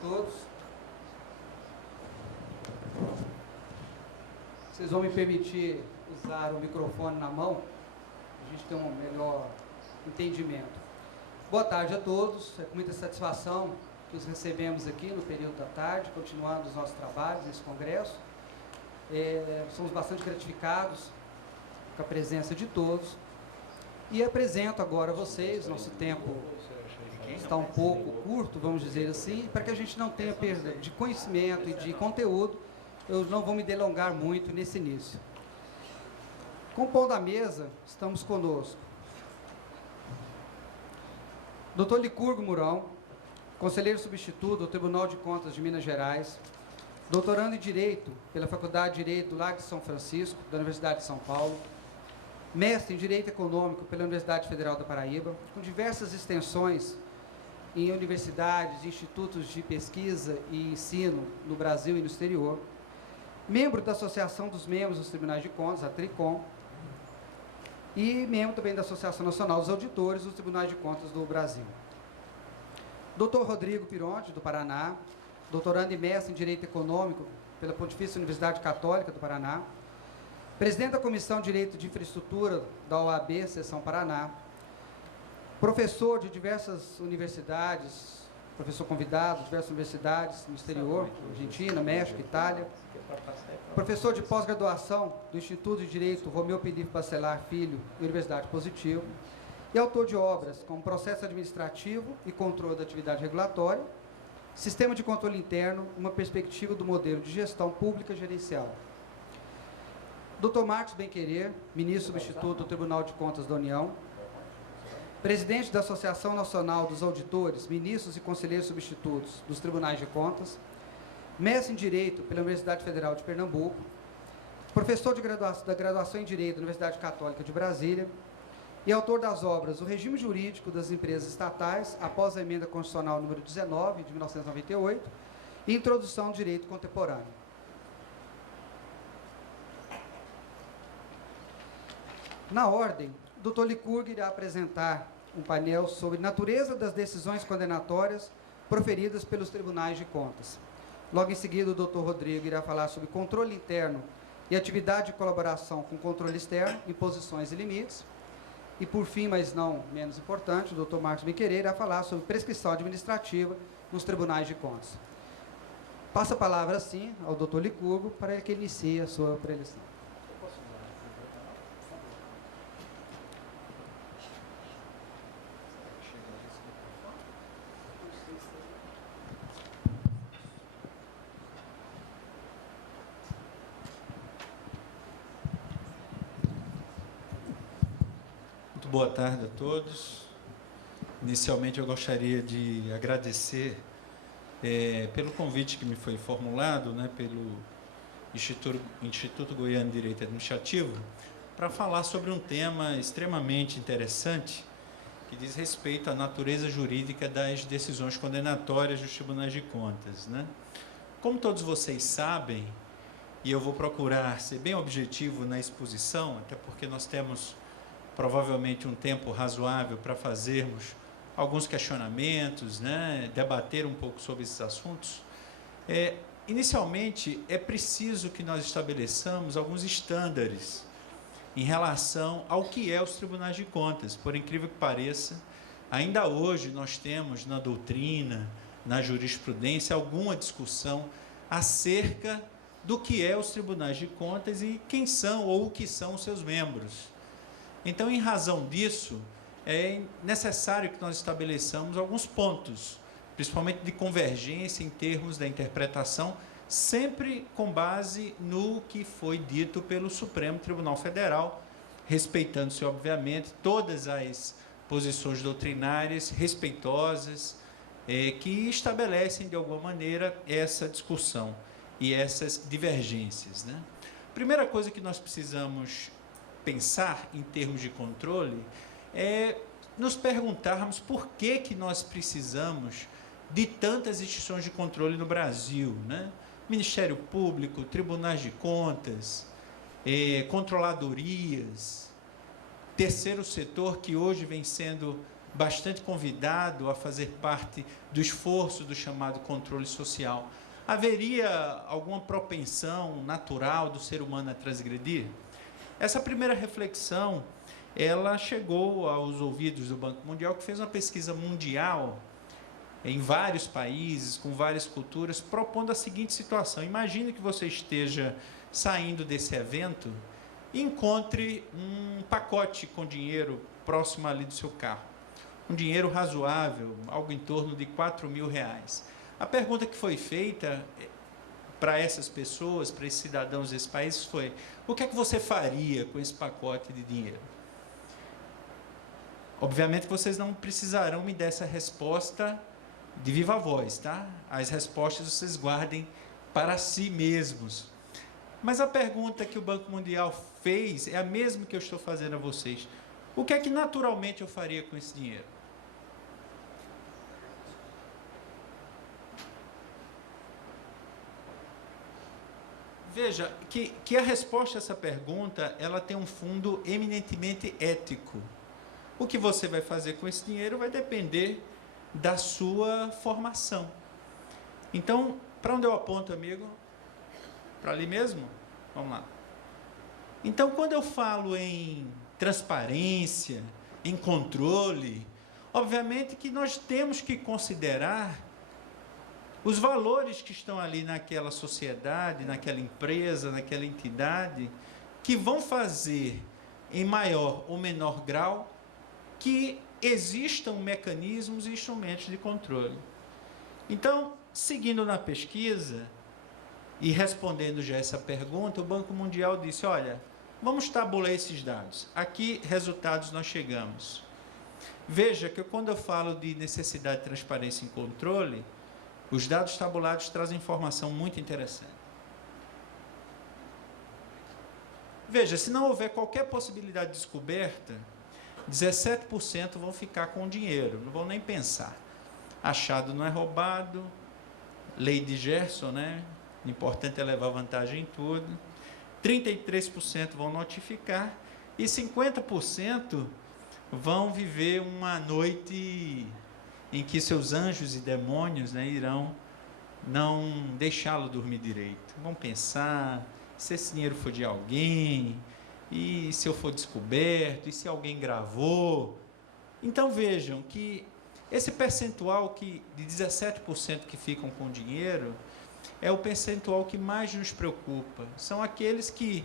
todos. Vocês vão me permitir usar o microfone na mão, a gente ter um melhor entendimento. Boa tarde a todos, é com muita satisfação que os recebemos aqui no período da tarde, continuando os nossos trabalhos nesse congresso. Somos bastante gratificados com a presença de todos. E apresento agora a vocês, nosso tempo está um pouco curto, vamos dizer assim, para que a gente não tenha perda de conhecimento e de conteúdo, eu não vou me delongar muito nesse início. Compondo a mesa, estamos conosco Dr. Licurgo Mourão, conselheiro substituto do Tribunal de Contas de Minas Gerais, doutorando em Direito pela Faculdade de Direito do Largo de São Francisco, da Universidade de São Paulo, mestre em Direito Econômico pela Universidade Federal da Paraíba, com diversas extensões em universidades, institutos de pesquisa e ensino no Brasil e no exterior, membro da Associação dos Membros dos Tribunais de Contas, a TRICOM, e membro também da Associação Nacional dos Auditores dos Tribunais de Contas do Brasil. Dr. Rodrigo Pironte, do Paraná, doutorando e mestre em Direito Econômico pela Pontifícia Universidade Católica do Paraná, presidente da Comissão de Direito de Infraestrutura da OAB, Seção Paraná, professor de diversas universidades, professor convidado de diversas universidades no exterior, Argentina, México, Itália, professor de pós-graduação do Instituto de Direito Romeu Felipe Bacelar Filho, Universidade Positivo, e autor de obras como Processo Administrativo e Controle da Atividade Regulatória, Sistema de Controle Interno, uma perspectiva do modelo de gestão pública gerencial. Dr. Marcos Benquerer, ministro substituto do Tribunal de Contas da União, presidente da Associação Nacional dos Auditores, ministros e conselheiros substitutos dos Tribunais de Contas, mestre em Direito pela Universidade Federal de Pernambuco, professor da graduação em Direito da Universidade Católica de Brasília e autor das obras O Regime Jurídico das Empresas Estatais após a Emenda Constitucional número 19, de 1998, e Introdução ao Direito Contemporâneo. Na ordem, o Dr. Licurgo irá apresentar um painel sobre natureza das decisões condenatórias proferidas pelos tribunais de contas. Logo em seguida, o Dr. Rodrigo irá falar sobre controle interno e atividade de colaboração com controle externo, imposições e limites. E, por fim, mas não menos importante, o Dr. Marcos Benquerer irá falar sobre prescrição administrativa nos tribunais de contas. Passo a palavra, assim, ao Dr. Licurgo para que ele inicie a sua preleção. Boa tarde a todos. Inicialmente eu gostaria de agradecer pelo convite que me foi formulado, pelo Instituto Goiano de Direito Administrativo, para falar sobre um tema extremamente interessante que diz respeito à natureza jurídica das decisões condenatórias dos tribunais de contas. Como todos vocês sabem, e eu vou procurar ser bem objetivo na exposição, até porque nós temos provavelmente um tempo razoável para fazermos alguns questionamentos, debater um pouco sobre esses assuntos. Inicialmente, é preciso que nós estabeleçamos alguns estándares em relação ao que é os tribunais de contas. Por incrível que pareça, ainda hoje nós temos na doutrina, na jurisprudência, alguma discussão acerca do que é os tribunais de contas e quem são ou o que são os seus membros. Então, em razão disso, é necessário que nós estabeleçamos alguns pontos, principalmente de convergência em termos da interpretação, sempre com base no que foi dito pelo Supremo Tribunal Federal, respeitando-se, obviamente, todas as posições doutrinárias respeitosas, que estabelecem, de alguma maneira, essa discussão e essas divergências. Primeira coisa que nós precisamos pensar em termos de controle é nos perguntarmos por que nós precisamos de tantas instituições de controle no Brasil, Ministério Público, Tribunais de Contas, controladorias, terceiro setor que hoje vem sendo bastante convidado a fazer parte do esforço do chamado controle social. Haveria alguma propensão natural do ser humano a transgredir? Essa primeira reflexão, ela chegou aos ouvidos do Banco Mundial, que fez uma pesquisa mundial em vários países, com várias culturas, propondo a seguinte situação. Imagine que você esteja saindo desse evento e encontre um pacote com dinheiro próximo ali do seu carro. Um dinheiro razoável, algo em torno de R$4.000. A pergunta que foi feita para essas pessoas, para esses cidadãos desse país, foi: o que é que você faria com esse pacote de dinheiro? Obviamente que vocês não precisarão me dar essa resposta de viva voz, tá? As respostas vocês guardem para si mesmos. Mas a pergunta que o Banco Mundial fez é a mesma que eu estou fazendo a vocês. O que é que naturalmente eu faria com esse dinheiro? Veja que a resposta a essa pergunta, ela tem um fundo eminentemente ético. O que você vai fazer com esse dinheiro vai depender da sua formação. Então, para onde eu aponto, amigo? Para ali mesmo? Vamos lá. Então, quando eu falo em transparência, em controle, obviamente que nós temos que considerar os valores que estão ali naquela sociedade, naquela empresa, naquela entidade, que vão fazer, em maior ou menor grau, que existam mecanismos e instrumentos de controle. Então, seguindo na pesquisa e respondendo já essa pergunta, o Banco Mundial disse: olha, vamos tabular esses dados. Aqui, resultados nós chegamos. Veja que quando eu falo de necessidade de transparência e controle, os dados tabulados trazem informação muito interessante. Veja, se não houver qualquer possibilidade de descoberta, 17% vão ficar com o dinheiro, não vão nem pensar. Achado não é roubado, lei de Gerson, né? O importante é levar vantagem em tudo. 33% vão notificar e 50% vão viver uma noite em que seus anjos e demônios, né, irão não deixá-lo dormir direito. Vão pensar se esse dinheiro for de alguém, e se eu for descoberto, e se alguém gravou. Então vejam que esse percentual de 17% que ficam com dinheiro é o percentual que mais nos preocupa. São aqueles que,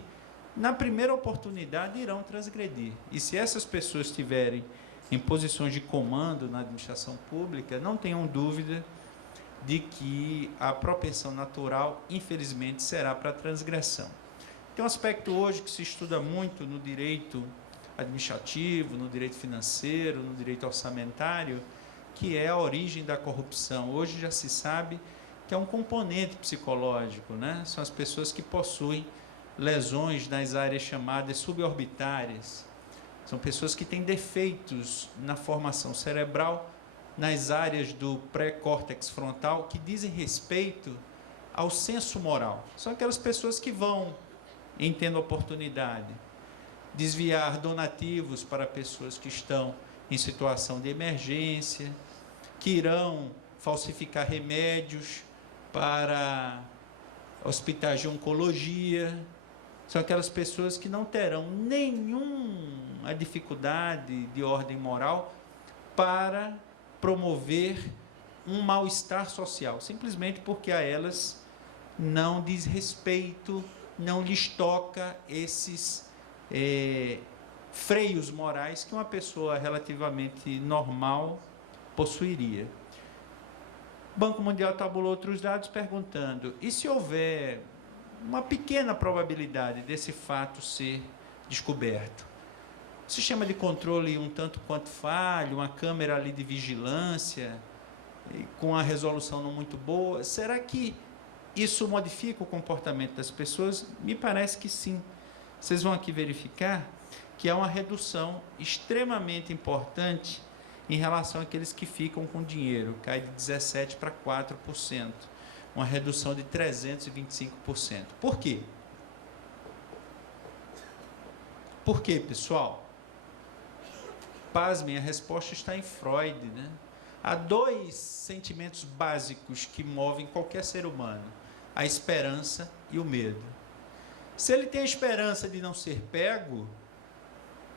na primeira oportunidade, irão transgredir. E se essas pessoas estiverem em posições de comando na administração pública, não tenham dúvida de que a propensão natural, infelizmente, será para a transgressão. Tem um aspecto hoje que se estuda muito no direito administrativo, no direito financeiro, no direito orçamentário, que é a origem da corrupção. Hoje já se sabe que é um componente psicológico, né? São as pessoas que possuem lesões nas áreas chamadas suborbitárias. São pessoas que têm defeitos na formação cerebral, nas áreas do pré-córtex frontal, que dizem respeito ao senso moral. São aquelas pessoas que vão, em tendo oportunidade, desviar donativos para pessoas que estão em situação de emergência, que irão falsificar remédios para hospitais de oncologia. São aquelas pessoas que não terão nenhuma dificuldade de ordem moral para promover um mal-estar social, simplesmente porque a elas não diz respeito, não lhes toca esses freios morais que uma pessoa relativamente normal possuiria. O Banco Mundial tabulou outros dados perguntando: e se houver uma pequena probabilidade desse fato ser descoberto? O sistema de controle um tanto quanto falho, uma câmera ali de vigilância, com a resolução não muito boa, será que isso modifica o comportamento das pessoas? Me parece que sim. Vocês vão aqui verificar que há uma redução extremamente importante em relação àqueles que ficam com dinheiro, cai de 17% para 4%, uma redução de 325%. Por quê? Por quê, pessoal? Pasmem, a resposta está em Freud, né? Há 2 sentimentos básicos que movem qualquer ser humano: a esperança e o medo. Se ele tem a esperança de não ser pego,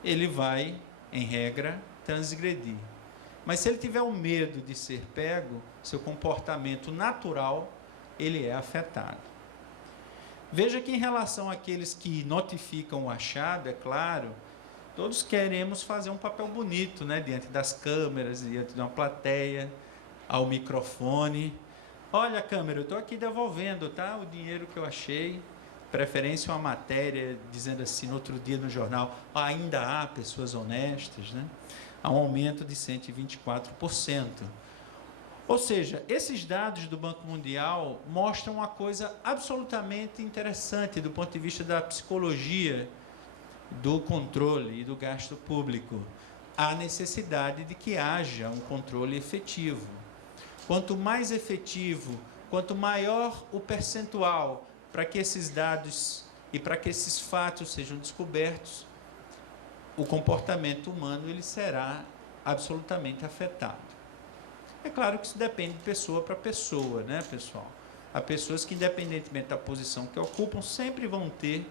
ele vai, em regra, transgredir. Mas se ele tiver o medo de ser pego, seu comportamento natural, ele é afetado. Veja que em relação àqueles que notificam o achado, é claro, todos queremos fazer um papel bonito, né? Diante das câmeras, diante de uma plateia, ao microfone. Olha, câmera, eu estou aqui devolvendo, tá? O dinheiro que eu achei. Preferência uma matéria dizendo assim, no outro dia no jornal, ainda há pessoas honestas, né? Há um aumento de 124%. Ou seja, esses dados do Banco Mundial mostram uma coisa absolutamente interessante do ponto de vista da psicologia do controle e do gasto público. Há necessidade de que haja um controle efetivo. Quanto mais efetivo, quanto maior o percentual para que esses dados e para que esses fatos sejam descobertos, o comportamento humano ele será absolutamente afetado. É claro que isso depende de pessoa para pessoa, né, pessoal? Há pessoas que, independentemente da posição que ocupam, sempre vão ter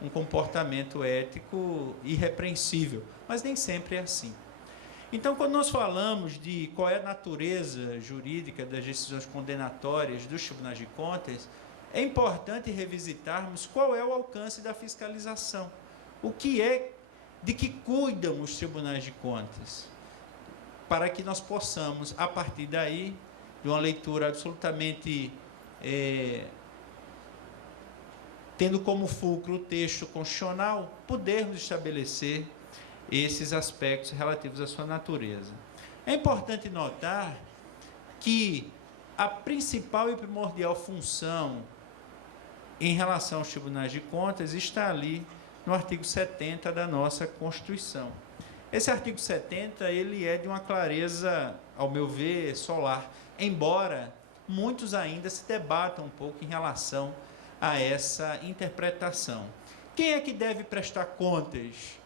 um comportamento ético irrepreensível, mas nem sempre é assim. Então, quando nós falamos de qual é a natureza jurídica das decisões condenatórias dos tribunais de contas, é importante revisitarmos qual é o alcance da fiscalização. O que é, de que cuidam os tribunais de contas? Para que nós possamos, a partir daí, de uma leitura absolutamente tendo como fulcro o texto constitucional, podermos estabelecer esses aspectos relativos à sua natureza. É importante notar que a principal e primordial função em relação aos tribunais de contas está ali no artigo 70 da nossa Constituição. Esse artigo 70, ele é de uma clareza, ao meu ver, solar, embora muitos ainda se debatam um pouco em relação a essa interpretação. Quem é que deve prestar contas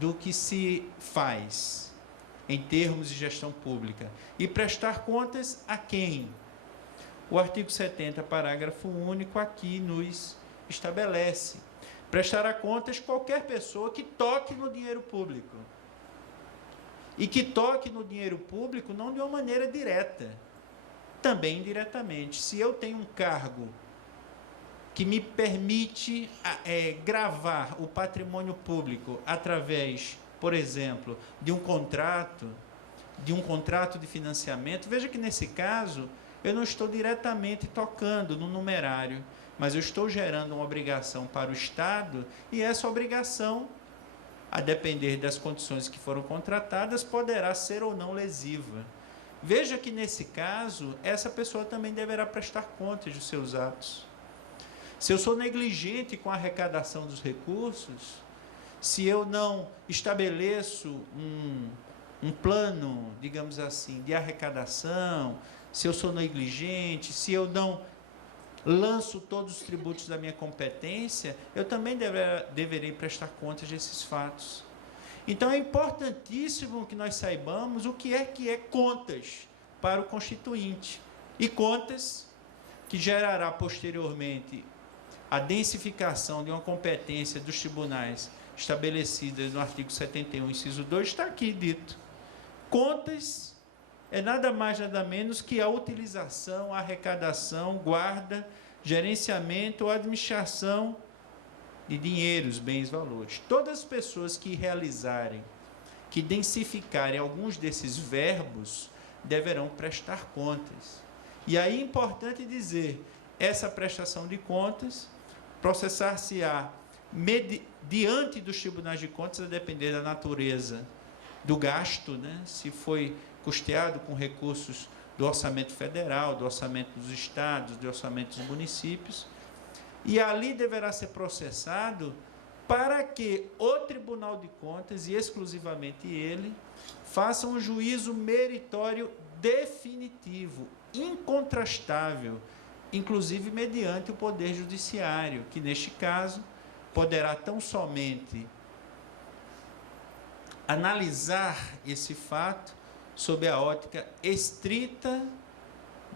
do que se faz em termos de gestão pública? E prestar contas a quem? O artigo 70, parágrafo único, aqui nos estabelece: prestará contas qualquer pessoa que toque no dinheiro público. E que toque no dinheiro público não de uma maneira direta, também indiretamente. Se eu tenho um cargo que me permite gravar o patrimônio público através, por exemplo, de um contrato de financiamento, veja que nesse caso eu não estou diretamente tocando no numerário, mas eu estou gerando uma obrigação para o Estado, e essa obrigação, a depender das condições que foram contratadas, poderá ser ou não lesiva. Veja que, nesse caso, essa pessoa também deverá prestar contas dos seus atos. Se eu sou negligente com a arrecadação dos recursos, se eu não estabeleço um plano, digamos assim, de arrecadação, se eu sou negligente, se eu não lanço todos os tributos da minha competência, eu também deverei prestar contas desses fatos. Então, é importantíssimo que nós saibamos o que é contas para o Constituinte. E contas que gerará posteriormente a densificação de uma competência dos tribunais estabelecida no artigo 71, inciso 2, está aqui dito. Contas é nada mais, nada menos que a utilização, a arrecadação, guarda, gerenciamento ou administração de dinheiros, bens, valores. Todas as pessoas que realizarem, que densificarem alguns desses verbos, deverão prestar contas. E aí é importante dizer, essa prestação de contas processar-se-á diante dos tribunais de contas, a depender da natureza do gasto, né? Se foi custeado com recursos do orçamento federal, do orçamento dos estados, do orçamento dos municípios, e ali deverá ser processado para que o Tribunal de Contas, e exclusivamente ele, faça um juízo meritório definitivo, incontrastável, inclusive mediante o Poder Judiciário, que neste caso poderá tão somente analisar esse fato sob a ótica estrita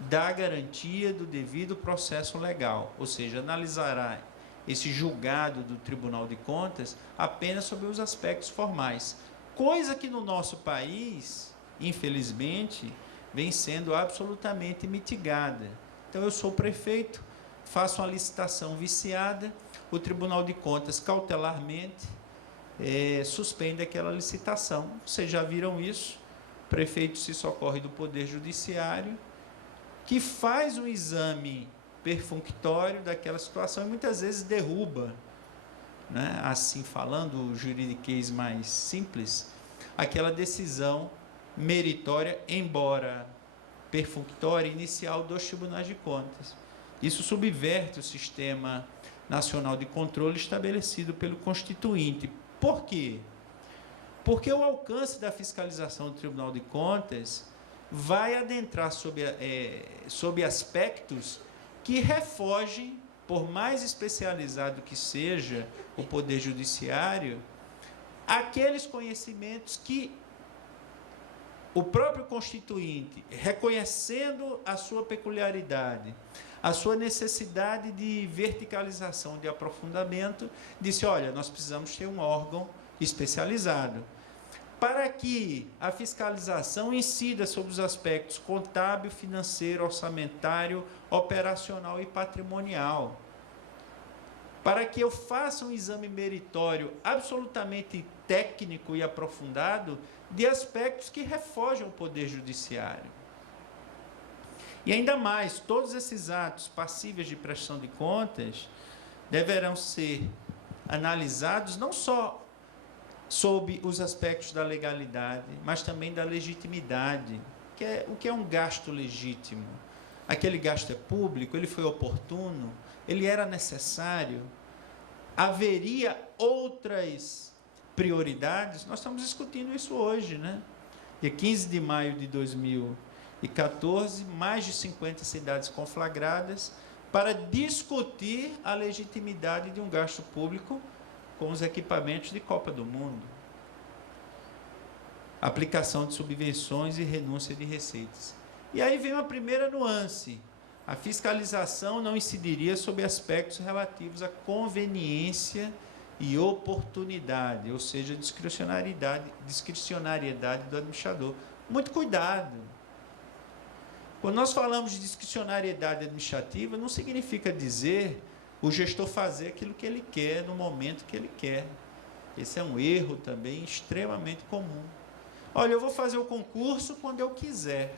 da garantia do devido processo legal, ou seja, analisará esse julgado do Tribunal de Contas apenas sobre os aspectos formais, coisa que no nosso país, infelizmente, vem sendo absolutamente mitigada. Então, eu sou prefeito, faço uma licitação viciada, o Tribunal de Contas cautelarmente suspende aquela licitação. Vocês já viram isso? O prefeito se socorre do Poder Judiciário, que faz um exame perfunctório daquela situação e muitas vezes derruba, né, assim falando o juridiquês mais simples, aquela decisão meritória, embora perfunctória, inicial dos tribunais de contas. Isso subverte o sistema nacional de controle estabelecido pelo Constituinte. Por quê? Porque o alcance da fiscalização do Tribunal de Contas vai adentrar sob aspectos que refogem, por mais especializado que seja o Poder Judiciário, aqueles conhecimentos que o próprio Constituinte, reconhecendo a sua peculiaridade, a sua necessidade de verticalização, de aprofundamento, disse, olha, nós precisamos ter um órgão especializado, para que a fiscalização incida sobre os aspectos contábil, financeiro, orçamentário, operacional e patrimonial. Para que eu faça um exame meritório absolutamente técnico e aprofundado de aspectos que refogem o Poder Judiciário. E ainda mais, todos esses atos passíveis de prestação de contas deverão ser analisados não só sob os aspectos da legalidade, mas também da legitimidade. O que é um gasto legítimo? Aquele gasto é público, ele foi oportuno, ele era necessário, haveria outras prioridades? Nós estamos discutindo isso hoje, né? Dia 15 de maio de 2014, mais de 50 cidades conflagradas para discutir a legitimidade de um gasto público com os equipamentos de Copa do Mundo. Aplicação de subvenções e renúncia de receitas. E aí vem uma primeira nuance. A fiscalização não incidiria sobre aspectos relativos à conveniência e oportunidade, ou seja, discricionariedade do administrador. Muito cuidado. Quando nós falamos de discricionariedade administrativa, não significa dizer o gestor fazer aquilo que ele quer, no momento que ele quer. Esse é um erro também extremamente comum. Olha, eu vou fazer o concurso quando eu quiser,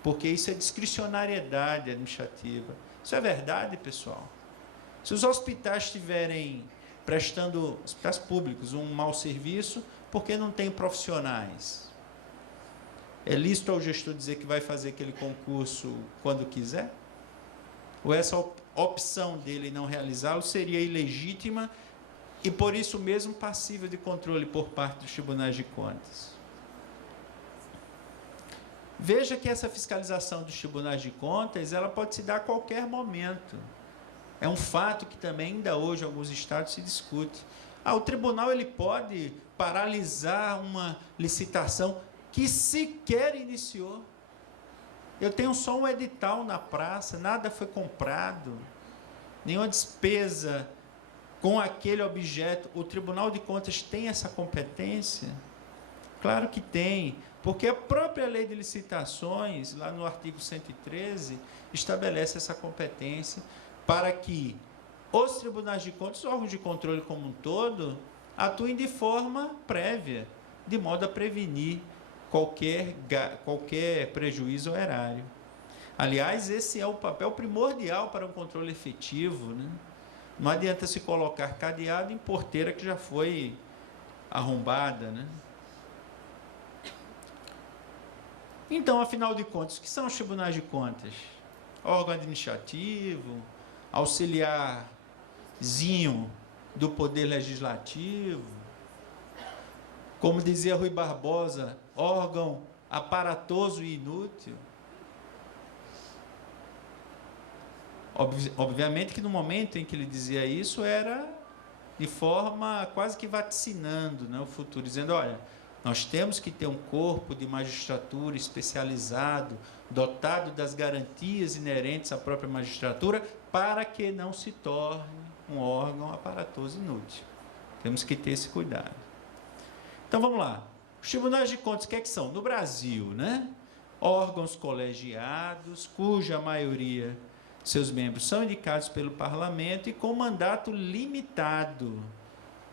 porque isso é discricionariedade administrativa. Isso é verdade, pessoal? Se os hospitais estiverem prestando, hospitais públicos, um mau serviço, porque não tem profissionais, é lícito ao gestor dizer que vai fazer aquele concurso quando quiser? Ou essa opção dele não realizá-lo seria ilegítima e, por isso mesmo, passível de controle por parte dos tribunais de contas? Veja que essa fiscalização dos tribunais de contas, ela pode se dar a qualquer momento. É um fato que também ainda hoje em alguns estados se discute. O tribunal ele pode paralisar uma licitação que sequer iniciou. Eu tenho só um edital na praça, nada foi comprado, nenhuma despesa com aquele objeto. O Tribunal de Contas tem essa competência? Claro que tem, porque a própria lei de licitações, lá no artigo 113, estabelece essa competência para que os tribunais de contas, os órgãos de controle como um todo, atuem de forma prévia, de modo a prevenir qualquer prejuízo ao erário. Aliás, esse é o papel primordial para um controle efetivo, né? Não adianta se colocar cadeado em porteira que já foi arrombada, né? Então, afinal de contas, o que são os tribunais de contas? Órgão administrativo, auxiliarzinho do Poder Legislativo, como dizia Rui Barbosa, órgão aparatoso e inútil. Obviamente que no momento em que ele dizia isso era de forma quase que vaticinando, né, o futuro, dizendo, olha, nós temos que ter um corpo de magistratura especializado, dotado das garantias inerentes à própria magistratura, para que não se torne um órgão aparatoso inútil. Temos que ter esse cuidado. Então, vamos lá. Os tribunais de contas, o que é que são? No Brasil, né? Órgãos colegiados, cuja maioria, seus membros, são indicados pelo parlamento e com mandato limitado,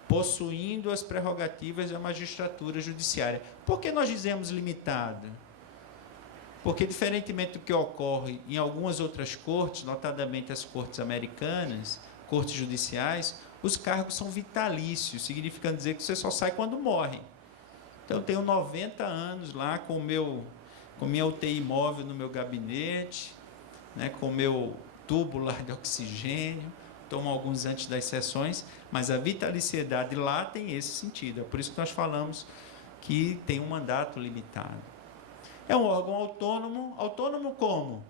possuindo as prerrogativas da magistratura judiciária. Por que nós dizemos limitado? Porque, diferentemente do que ocorre em algumas outras cortes, notadamente as cortes americanas, cortes judiciais, os cargos são vitalícios, significando dizer que você só sai quando morre. Então, eu tenho 90 anos lá com minha UTI móvel no meu gabinete, né, com o meu tubo lá de oxigênio, tomo alguns antes das sessões, mas a vitaliciedade lá tem esse sentido. É por isso que nós falamos que tem um mandato limitado. É um órgão autônomo. Autônomo como?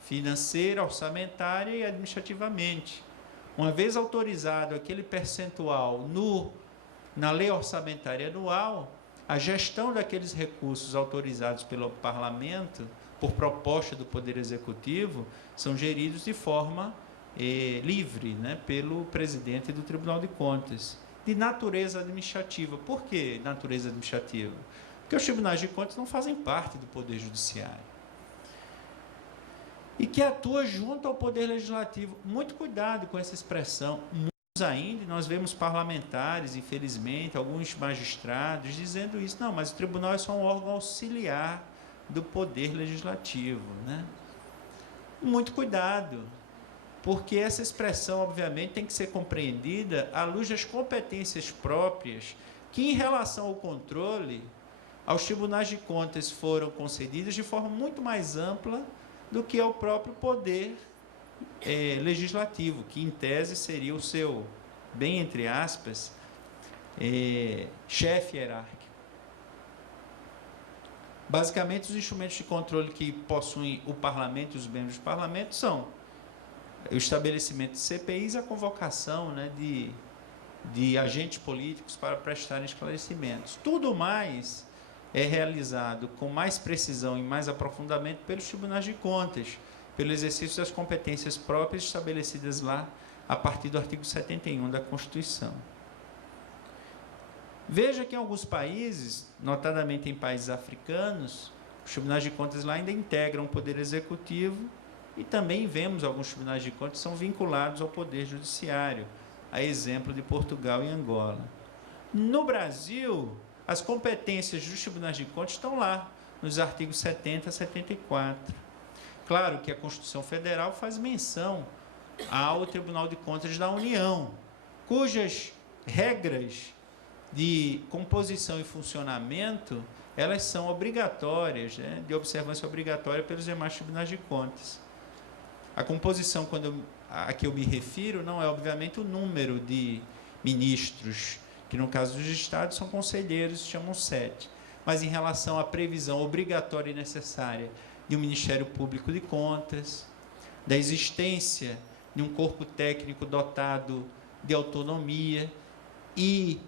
Financeira, orçamentária e administrativamente. Uma vez autorizado aquele percentual na lei orçamentária anual, a gestão daqueles recursos autorizados pelo parlamento, por proposta do Poder Executivo, são geridos de forma livre, né, pelo presidente do Tribunal de Contas, de natureza administrativa. Por que natureza administrativa? Porque os tribunais de contas não fazem parte do Poder Judiciário. E que atua junto ao Poder Legislativo. Muito cuidado com essa expressão. Muitos ainda, nós vemos parlamentares, infelizmente, alguns magistrados, dizendo isso. Não, mas o tribunal é só um órgão auxiliar do Poder Legislativo, né? Muito cuidado, porque essa expressão, obviamente, tem que ser compreendida à luz das competências próprias que, em relação ao controle, aos tribunais de contas foram concedidas de forma muito mais ampla do que ao próprio Poder Legislativo, que, em tese, seria o seu, bem entre aspas, chefe hierárquico. Basicamente, os instrumentos de controle que possuem o parlamento e os membros do parlamento são o estabelecimento de CPIs e a convocação, né, de agentes políticos para prestarem esclarecimentos. Tudo mais é realizado com mais precisão e mais aprofundamento pelos tribunais de contas, pelo exercício das competências próprias estabelecidas lá a partir do artigo 71 da Constituição. Veja que em alguns países, notadamente em países africanos, os tribunais de contas lá ainda integram o Poder Executivo e também vemos alguns tribunais de contas que são vinculados ao Poder Judiciário, a exemplo de Portugal e Angola. No Brasil, as competências dos tribunais de contas estão lá, nos artigos 70 a 74. Claro que a Constituição Federal faz menção ao Tribunal de Contas da União, cujas regras de composição e funcionamento, elas são obrigatórias, né, de observância obrigatória pelos demais tribunais de contas. A composição a que eu me refiro não é, obviamente, o número de ministros, que no caso dos estados são conselheiros, se chamam 7, mas em relação à previsão obrigatória e necessária de um Ministério Público de Contas, da existência de um corpo técnico dotado de autonomia e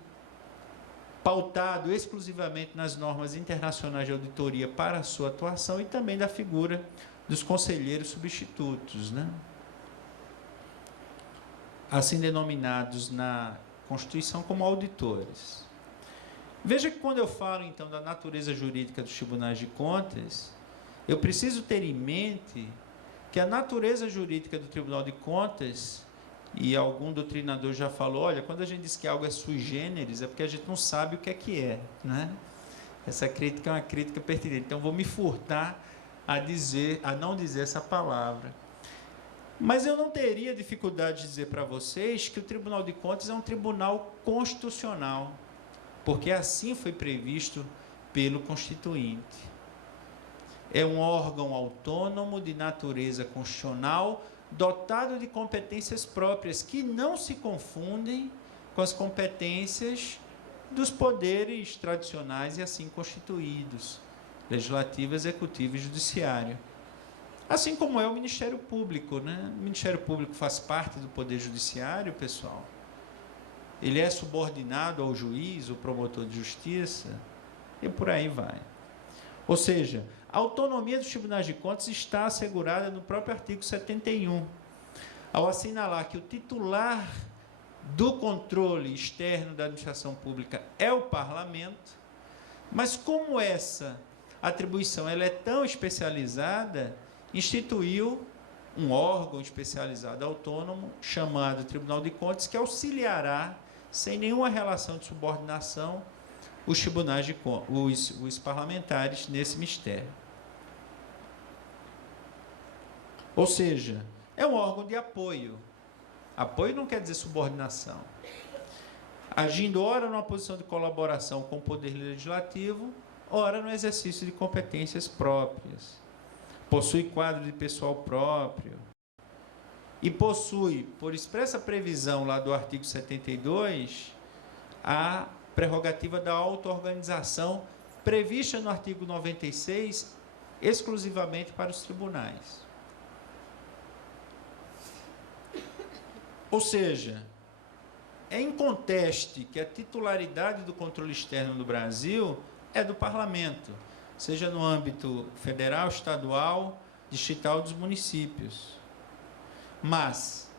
pautado exclusivamente nas normas internacionais de auditoria para a sua atuação, e também da figura dos conselheiros substitutos, né? Assim denominados na Constituição como auditores. Veja que quando eu falo, então, da natureza jurídica dos tribunais de contas, eu preciso ter em mente que a natureza jurídica do Tribunal de Contas, e algum doutrinador já falou, olha, quando a gente diz que algo é sui generis, é porque a gente não sabe o que é, né? Essa crítica é uma crítica pertinente. Então, vou me furtar a não dizer essa palavra. Mas eu não teria dificuldade de dizer para vocês que o Tribunal de Contas é um tribunal constitucional, porque assim foi previsto pelo Constituinte. É um órgão autônomo de natureza constitucional, dotado de competências próprias, que não se confundem com as competências dos poderes tradicionais e assim constituídos, legislativo, executivo e judiciário. Assim como é o Ministério Público, né? O Ministério Público faz parte do Poder Judiciário, pessoal. ele é subordinado ao juiz, o promotor de justiça, e por aí vai. Ou seja, a autonomia dos tribunais de contas está assegurada no próprio artigo 71, ao assinalar que o titular do controle externo da administração pública é o parlamento, mas como essa atribuição ela é tão especializada, instituiu um órgão especializado autônomo chamado Tribunal de Contas, que auxiliará, sem nenhuma relação de subordinação, os tribunais de contas, os parlamentares nesse mistério. Ou seja, é um órgão de apoio. Apoio não quer dizer subordinação. Agindo ora numa posição de colaboração com o Poder Legislativo, ora no exercício de competências próprias. Possui quadro de pessoal próprio. E possui, por expressa previsão lá do artigo 72, a prerrogativa da auto-organização prevista no artigo 96, exclusivamente para os tribunais. Ou seja, é inconteste que a titularidade do controle externo no Brasil é do parlamento, seja no âmbito federal, estadual, distrital dos municípios. Mas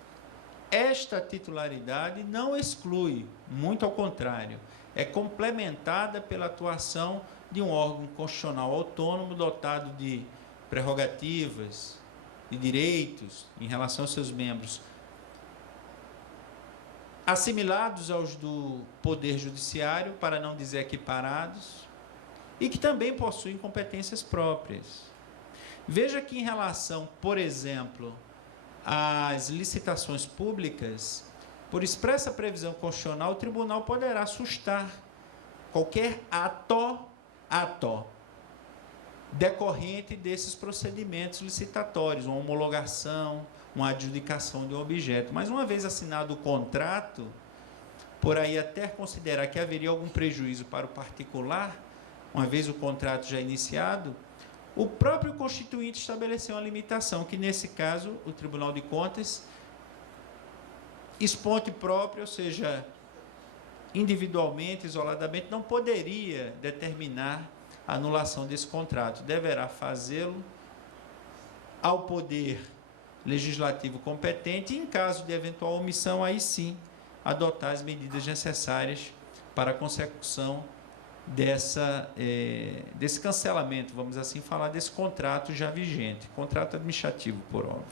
esta titularidade não exclui, muito ao contrário, é complementada pela atuação de um órgão constitucional autônomo dotado de prerrogativas e direitos em relação aos seus membros, assimilados aos do Poder Judiciário, para não dizer equiparados, e que também possuem competências próprias. Veja que em relação, por exemplo, às licitações públicas, por expressa previsão constitucional, o tribunal poderá sustar qualquer ato decorrente desses procedimentos licitatórios, uma homologação, uma adjudicação de um objeto. Mas uma vez assinado o contrato, por aí até considerar que haveria algum prejuízo para o particular, uma vez o contrato já iniciado, o próprio Constituinte estabeleceu uma limitação, que nesse caso o Tribunal de Contas, esponte próprio, ou seja, individualmente, isoladamente, não poderia determinar a anulação desse contrato. Deverá fazê-lo ao Poder Legislativo competente e, em caso de eventual omissão, aí sim, adotar as medidas necessárias para a consecução desse cancelamento, vamos assim falar, desse contrato já vigente, contrato administrativo, por óbvio.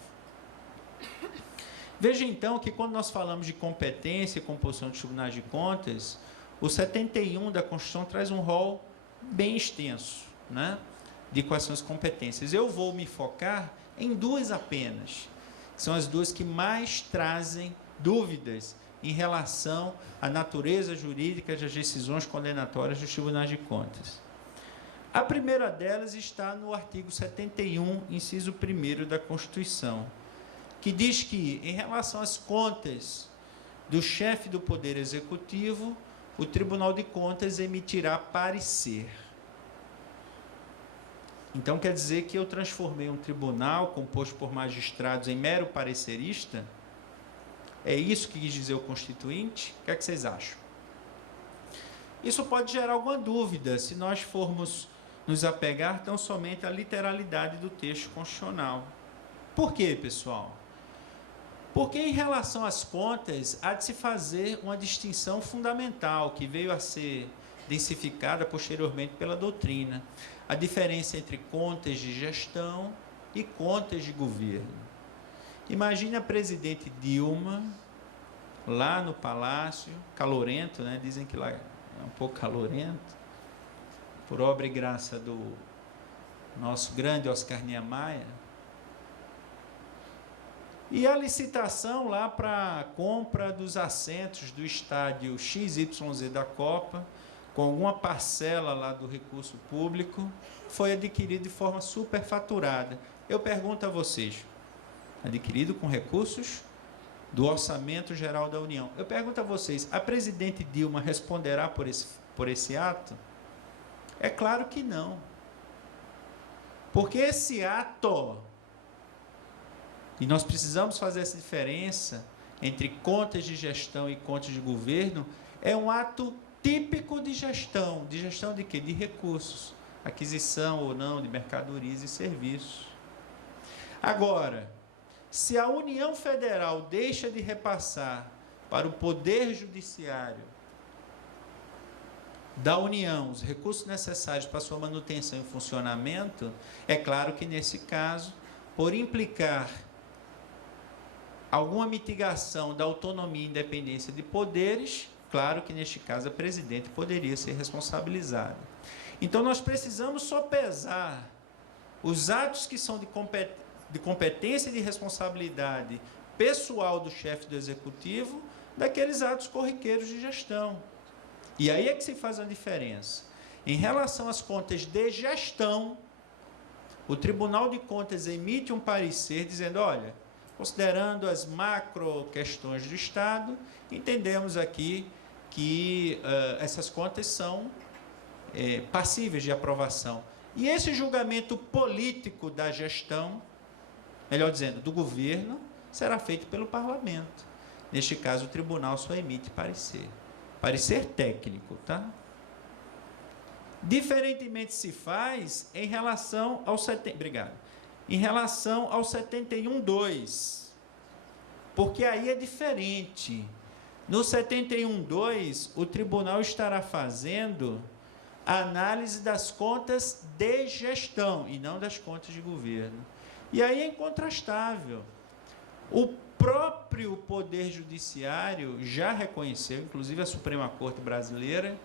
Veja, então, que quando nós falamos de competência e composição dos tribunais de contas, o 71 da Constituição traz um rol bem extenso, né, de quais são as competências. Eu vou me focar em duas apenas, que são as duas que mais trazem dúvidas em relação à natureza jurídica das decisões condenatórias dos tribunais de contas. A primeira delas está no artigo 71, inciso 1º da Constituição, que diz que, em relação às contas do chefe do Poder Executivo, o Tribunal de Contas emitirá parecer. Então, quer dizer que eu transformei um tribunal composto por magistrados em mero parecerista? É isso que quis dizer o Constituinte? O que é que vocês acham? Isso pode gerar alguma dúvida, se nós formos nos apegar tão somente à literalidade do texto constitucional. Por quê, pessoal? Porque, em relação às contas, há de se fazer uma distinção fundamental, que veio a ser densificada posteriormente pela doutrina. A diferença entre contas de gestão e contas de governo. Imagine a presidente Dilma, lá no Palácio, calorento, né? Dizem que lá é um pouco calorento, por obra e graça do nosso grande Oscar Niemeyer. E a licitação lá para a compra dos assentos do estádio XYZ da Copa, com alguma parcela lá do recurso público, foi adquirido de forma superfaturada. Eu pergunto a vocês, adquirido com recursos do Orçamento Geral da União. Eu pergunto a vocês, a presidente Dilma responderá por esse ato? É claro que não. Porque esse ato, e nós precisamos fazer essa diferença, entre contas de gestão e contas de governo, é um ato típico de gestão. De gestão de quê? De recursos, aquisição ou não de mercadorias e serviços. Agora, se a União Federal deixa de repassar para o Poder Judiciário da União os recursos necessários para sua manutenção e funcionamento, é claro que, nesse caso, por implicar alguma mitigação da autonomia e independência de poderes, claro que, neste caso, a presidente poderia ser responsabilizada. Então, nós precisamos sopesar os atos que são de competência e de responsabilidade pessoal do chefe do Executivo daqueles atos corriqueiros de gestão. E aí é que se faz a diferença. Em relação às contas de gestão, o Tribunal de Contas emite um parecer dizendo, olha, considerando as macro questões do Estado, entendemos aqui que essas contas são passíveis de aprovação. E esse julgamento político da gestão, melhor dizendo, do governo, será feito pelo parlamento. Neste caso, o tribunal só emite parecer. Parecer técnico, tá? Diferentemente se faz em relação ao em relação ao 71.2, porque aí é diferente. No 71.2, o tribunal estará fazendo a análise das contas de gestão e não das contas de governo. E aí é incontrastável. O próprio Poder Judiciário já reconheceu, inclusive a Suprema Corte Brasileira,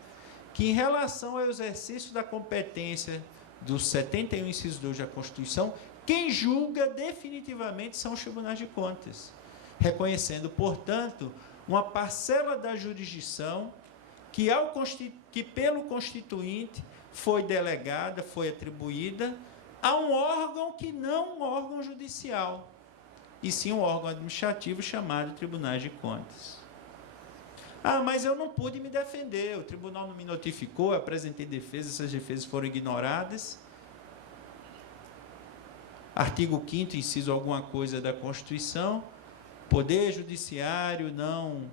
que em relação ao exercício da competência do 71, inciso 2 da Constituição, quem julga definitivamente são os tribunais de contas, reconhecendo, portanto, uma parcela da jurisdição que pelo Constituinte foi delegada, foi atribuída a um órgão que não um órgão judicial, e sim um órgão administrativo chamado Tribunais de Contas. Ah, mas eu não pude me defender, o tribunal não me notificou, eu apresentei defesa, essas defesas foram ignoradas. Artigo 5º, inciso alguma coisa da Constituição, Poder Judiciário não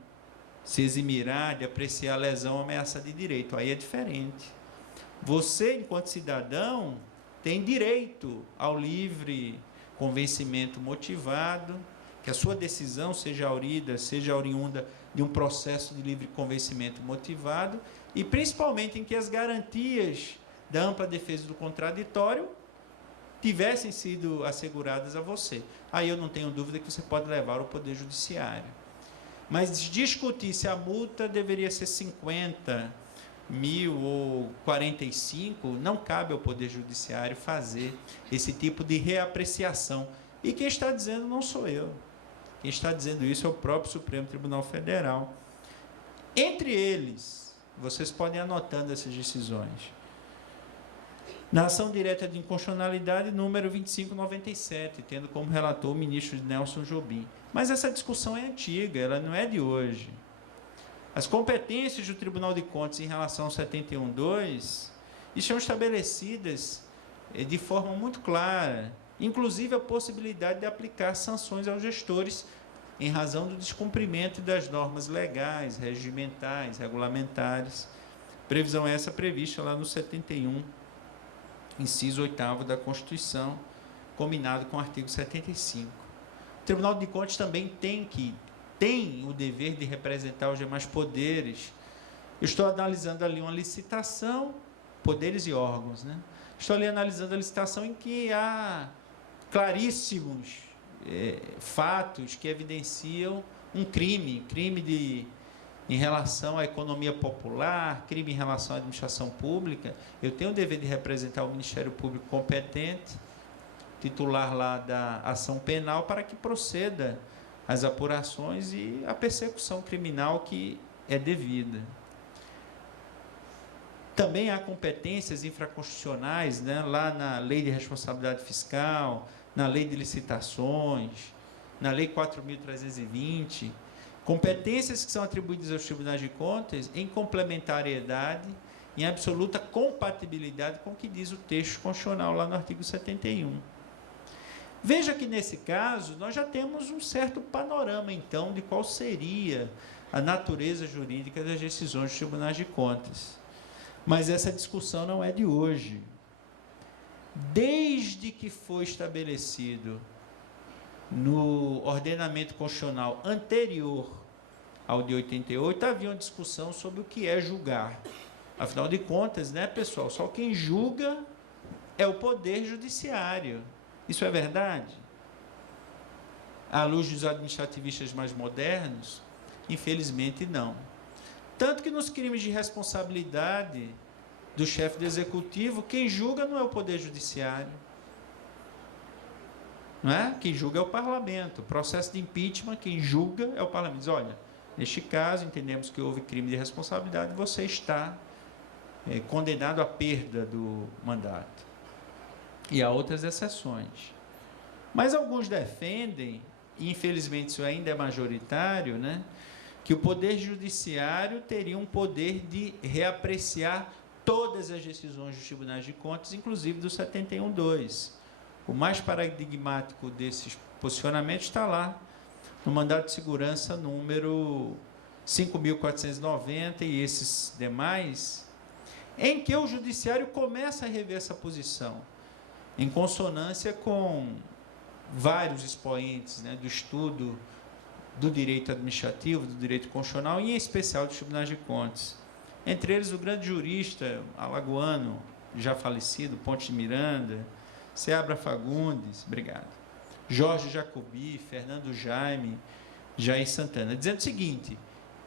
se eximirá de apreciar lesão ou ameaça de direito. Aí é diferente. Você, enquanto cidadão, tem direito ao livre convencimento motivado, que a sua decisão seja oriunda de um processo de livre convencimento motivado e, principalmente, em que as garantias da ampla defesa do contraditório tivessem sido asseguradas a você. Aí eu não tenho dúvida que você pode levar ao Poder Judiciário. Mas discutir se a multa deveria ser 50 mil ou 45, não cabe ao Poder Judiciário fazer esse tipo de reapreciação. E quem está dizendo não sou eu. Quem está dizendo isso é o próprio Supremo Tribunal Federal. Entre eles, vocês podem ir anotando essas decisões. Na ação direta de inconstitucionalidade, número 2597, tendo como relator o ministro Nelson Jobim. Mas essa discussão é antiga, ela não é de hoje. As competências do Tribunal de Contas em relação ao 71.2 estão estabelecidas de forma muito clara, inclusive a possibilidade de aplicar sanções aos gestores em razão do descumprimento das normas legais, regimentais, regulamentares. Previsão essa prevista lá no 71, inciso 8º da Constituição, combinado com o artigo 75. O Tribunal de Contas também tem o dever de representar os demais poderes. Eu estou analisando ali uma licitação, poderes e órgãos, né? Estou ali analisando a licitação em que há claríssimos fatos que evidenciam um crime em relação à economia popular, crime em relação à administração pública. Eu tenho o dever de representar o Ministério Público competente, titular lá da ação penal, para que proceda as apurações e a persecução criminal que é devida. Também há competências infraconstitucionais, né, lá na Lei de Responsabilidade Fiscal, na Lei de Licitações, na Lei 4.320, competências que são atribuídas aos tribunais de contas em complementariedade, em absoluta compatibilidade com o que diz o texto constitucional lá no artigo 71. Veja que, nesse caso, nós já temos um certo panorama, então, de qual seria a natureza jurídica das decisões dos tribunais de contas. Mas essa discussão não é de hoje. Desde que foi estabelecido no ordenamento constitucional anterior ao de 88, havia uma discussão sobre o que é julgar. Afinal de contas, né, pessoal, só quem julga é o Poder Judiciário. Isso é verdade? À luz dos administrativistas mais modernos, infelizmente não. Tanto que nos crimes de responsabilidade do chefe do executivo, quem julga não é o Poder Judiciário. Não é? Quem julga é o parlamento. O processo de impeachment, quem julga é o parlamento. Diz, olha, neste caso, entendemos que houve crime de responsabilidade, você está condenado à perda do mandato. E há outras exceções. Mas alguns defendem, e infelizmente isso ainda é majoritário, né, que o Poder Judiciário teria um poder de reapreciar todas as decisões dos tribunais de contas, inclusive do 71.2. O mais paradigmático desses posicionamentos está lá, no mandato de segurança número 5.490 e esses demais, em que o Judiciário começa a rever essa posição, em consonância com vários expoentes, né, do estudo do direito administrativo, do direito constitucional, e em especial dos tribunais de contas. Entre eles, o grande jurista alagoano, já falecido, Ponte de Miranda, Seabra Fagundes, obrigado, Jorge Jacobi, Fernando Jaime, Jair Santana, dizendo o seguinte,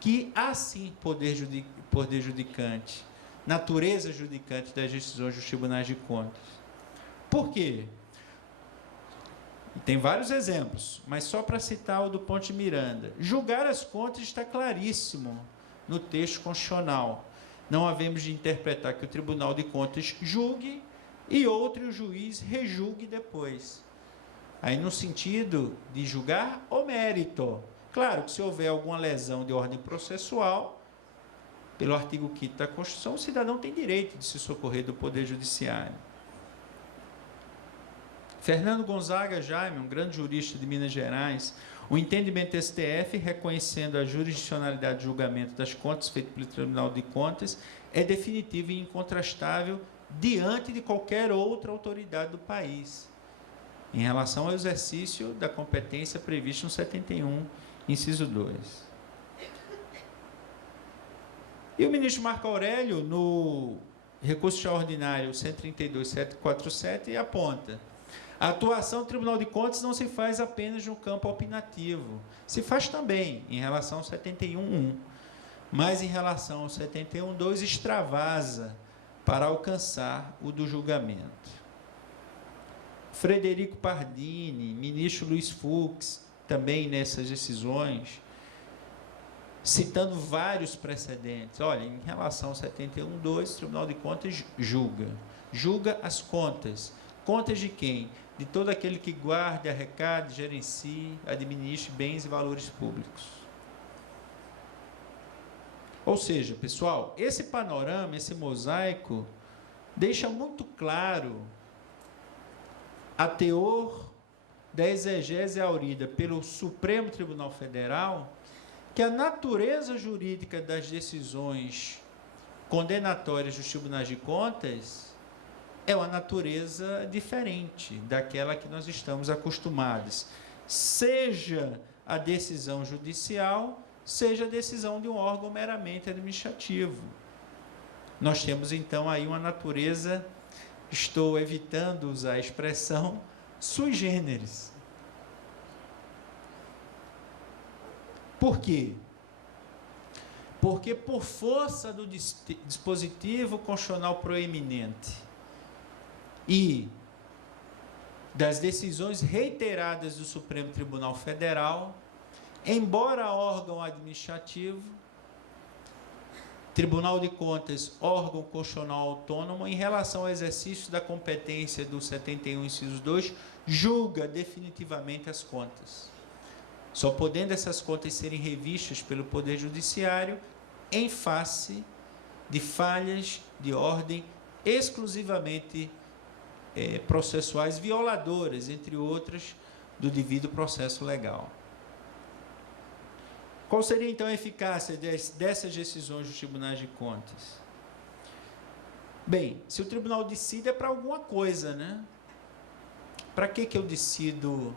que há sim poder judicante, natureza judicante das decisões dos tribunais de contas. Por quê? Tem vários exemplos, mas só para citar o do Ponte Miranda. Julgar as contas está claríssimo no texto constitucional. Não havemos de interpretar que o Tribunal de Contas julgue e outro juiz rejulgue depois. Aí no sentido de julgar o mérito. Claro que se houver alguma lesão de ordem processual, pelo artigo 5º da Constituição, o cidadão tem direito de se socorrer do Poder Judiciário. Fernando Gonzaga Jaime, um grande jurista de Minas Gerais, o entendimento do STF, reconhecendo a jurisdicionalidade de julgamento das contas feito pelo Tribunal de Contas, é definitivo e incontrastável diante de qualquer outra autoridade do país, em relação ao exercício da competência prevista no 71, inciso 2. E o ministro Marco Aurélio, no recurso extraordinário 132.747, aponta: a atuação do Tribunal de Contas não se faz apenas no campo opinativo, se faz também em relação ao 71.1, mas em relação ao 71.2 extravasa para alcançar o do julgamento. Frederico Pardini, ministro Luiz Fux, também nessas decisões, citando vários precedentes. Olha, em relação ao 71.2, o Tribunal de Contas julga as contas. Contas de quem? De todo aquele que guarde, arrecade, gerencie, administre bens e valores públicos. Ou seja, pessoal, esse panorama, esse mosaico, deixa muito claro a teor da exegese aurida pelo Supremo Tribunal Federal, que a natureza jurídica das decisões condenatórias dos tribunais de contas é uma natureza diferente daquela que nós estamos acostumados, seja a decisão judicial, seja a decisão de um órgão meramente administrativo. Nós temos, então, aí uma natureza, estou evitando usar a expressão, sui generis. Por quê? Porque, por força do dispositivo constitucional proeminente e das decisões reiteradas do Supremo Tribunal Federal, embora órgão administrativo, Tribunal de Contas, órgão constitucional autônomo, em relação ao exercício da competência do 71, inciso 2, julga definitivamente as contas, só podendo essas contas serem revistas pelo Poder Judiciário em face de falhas de ordem exclusivamente processuais violadoras, entre outras, do devido processo legal. Qual seria, então, a eficácia dessas decisões dos tribunais de contas? Bem, se o tribunal decide é para alguma coisa, né? Para que eu decido,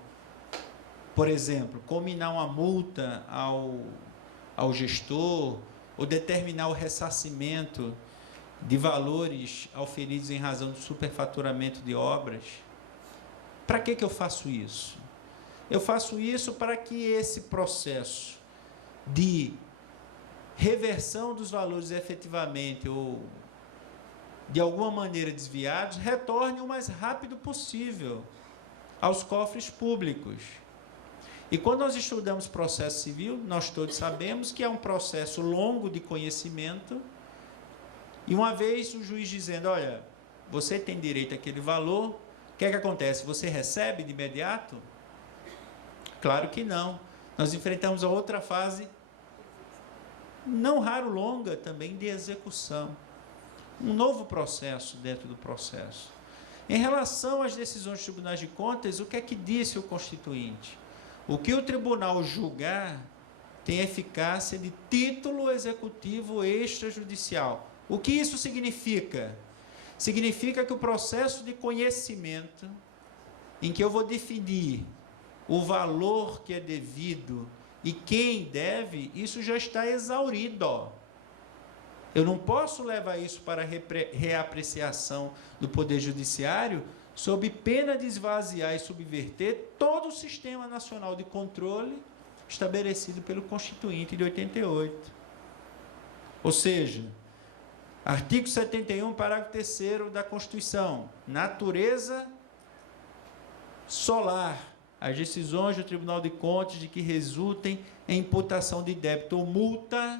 por exemplo, combinar uma multa ao gestor ou determinar o ressarcimento de valores auferidos em razão do superfaturamento de obras? Para que eu faço isso? Eu faço isso para que esse processo de reversão dos valores efetivamente ou de alguma maneira desviados retorne o mais rápido possível aos cofres públicos. E quando nós estudamos processo civil, nós todos sabemos que é um processo longo de conhecimento, e uma vez o juiz dizendo, olha, você tem direito àquele valor, o que é que acontece? Você recebe de imediato? Claro que não. Nós enfrentamos a outra fase, não raro longa também, de execução. Um novo processo dentro do processo. Em relação às decisões dos tribunais de contas, o que é que disse o Constituinte? O que o tribunal julgar tem eficácia de título executivo extrajudicial. O que isso significa? Significa que o processo de conhecimento, em que eu vou definir o valor que é devido e quem deve, isso já está exaurido. Eu não posso levar isso para reapreciação do Poder Judiciário sob pena de esvaziar e subverter todo o Sistema Nacional de Controle estabelecido pelo Constituinte de 88. Ou seja, artigo 71, parágrafo 3º da Constituição, natureza solar, as decisões do Tribunal de Contas de que resultem em imputação de débito ou multa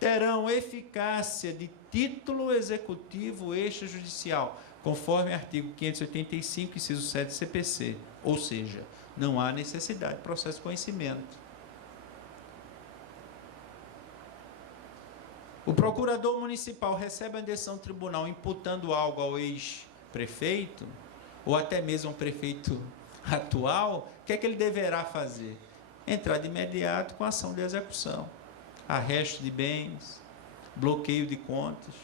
terão eficácia de título executivo extrajudicial, conforme artigo 585, inciso 7 do CPC. Ou seja, não há necessidade de processo de conhecimento. O procurador municipal recebe a decisão do tribunal imputando algo ao ex-prefeito, ou até mesmo ao prefeito atual, o que é que ele deverá fazer? Entrar de imediato com a ação de execução. Arresto de bens, bloqueio de contas,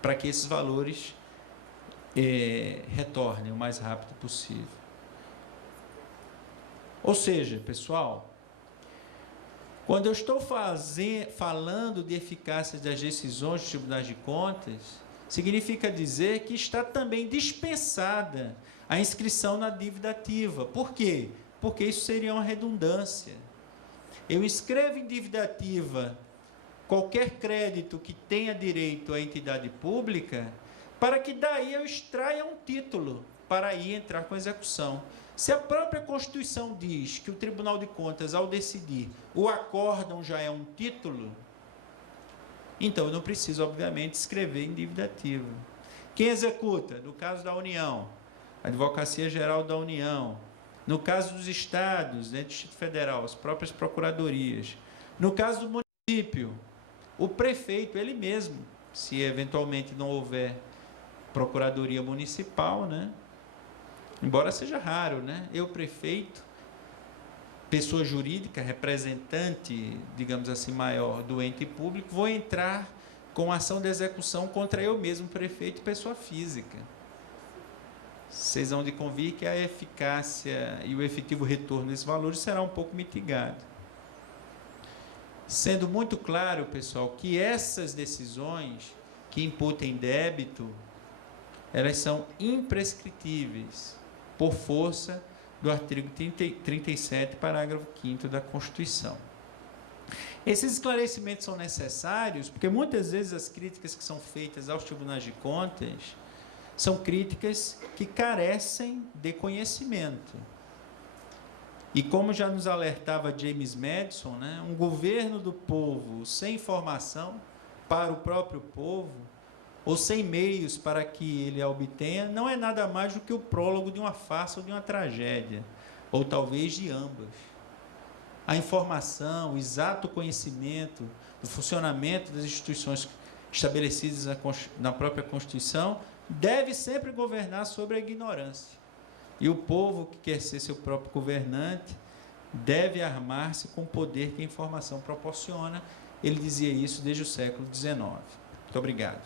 para que esses valores retornem o mais rápido possível. Ou seja, pessoal, quando eu estou falando de eficácia das decisões dos tribunais de contas, significa dizer que está também dispensada a inscrição na dívida ativa. Por quê? Porque isso seria uma redundância. Eu inscrevo em dívida ativa qualquer crédito que tenha direito à entidade pública, para que daí eu extraia um título para aí entrar com execução. Se a própria Constituição diz que o Tribunal de Contas, ao decidir, o acórdão já é um título, então eu não preciso, obviamente, escrever em dívida ativa. Quem executa? No caso da União, a Advocacia Geral da União. No caso dos estados, né, Distrito Federal, as próprias procuradorias. No caso do município, o prefeito, ele mesmo, se eventualmente não houver procuradoria municipal, né, embora seja raro, né, eu, prefeito, pessoa jurídica, representante, digamos assim, maior do ente público, vou entrar com ação de execução contra eu mesmo, prefeito, pessoa física. Vocês vão de convir que a eficácia e o efetivo retorno desses valores será um pouco mitigado. Sendo muito claro, pessoal, que essas decisões que imputem débito, elas são imprescritíveis por força do artigo 37, parágrafo 5º da Constituição. Esses esclarecimentos são necessários porque muitas vezes as críticas que são feitas aos tribunais de contas são críticas que carecem de conhecimento. E como já nos alertava James Madison, né, um governo do povo sem informação para o próprio povo, ou sem meios para que ele a obtenha, não é nada mais do que o prólogo de uma farsa ou de uma tragédia, ou talvez de ambas. A informação, o exato conhecimento do funcionamento das instituições estabelecidas na própria Constituição deve sempre governar sobre a ignorância. E o povo que quer ser seu próprio governante deve armar-se com o poder que a informação proporciona. Ele dizia isso desde o século XIX. Muito obrigado.